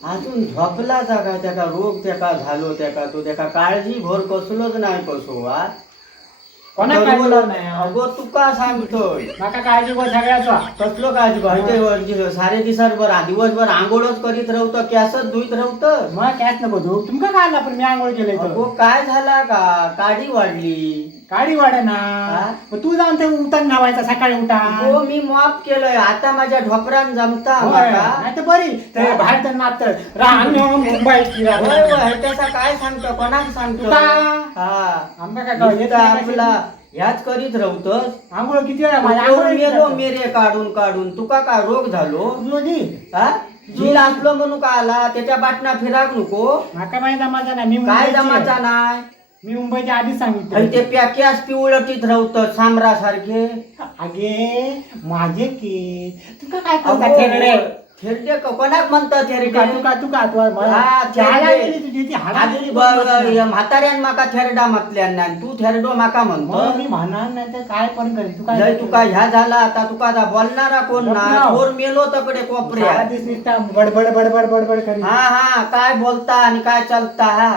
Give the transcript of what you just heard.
अजून झोपला जागा त्याका रोग त्याका झालो त्याका तो त्याका काळजी भर कसलोच नाही कसो हा कोणा काळजी नाही अगो तुका सांगतोय माका काळजी गो सगळ्याचा कसलो काळजी भरते सारे दिवसभर दिवसभर आंघोळच करीत राहतं कॅसच धुईत राहतं मग कॅच नको धुऊ तुमका काय आला पण मी आंघोळ केलंय अगो काय झाला का काडी वाढली काळी वाढे ना मग तू जाऊन ते उठण नावायचा सकाळी उठा हो मी माफ केलंय आता माझ्या ढोपरान जमता नाही तर बरी ते बाहेर तर नात मुंबई त्याचा काय सांगतो कोणाक सांगतो आमका काय आपला ह्याच करीत राहतोस आंघोळ किती वेळा माझ्या आंघोळ मेलो मेरे काढून काढून तुका काय रोग झालो झील असलो म्हणून का आला त्याच्या बाटना फिराक नको माका माहिती माझा नाही मी काय जमाचा नाही मी मुंबईच्या आधी आणि सांगितलं ते पॅक्यास पिवळटीत राहतं सामरा सारखे अगे माझे केस तुका काय करता थेरडे थेरडे कोणाक म्हणतात तुका तुका तुका म्हाताऱ्यान माका थेरडा म्हटल्यान तू थेरडो माका म्हणतो मी म्हणणार नाही तर काय पण करेन तू जय तुका ह्या झाला आता तुका आता बोलणारा कोण ना थोर मेलो तकडे कोपऱ्या बडबड बडबड बडबड करी हा काय बोलता आणि काय चालता हा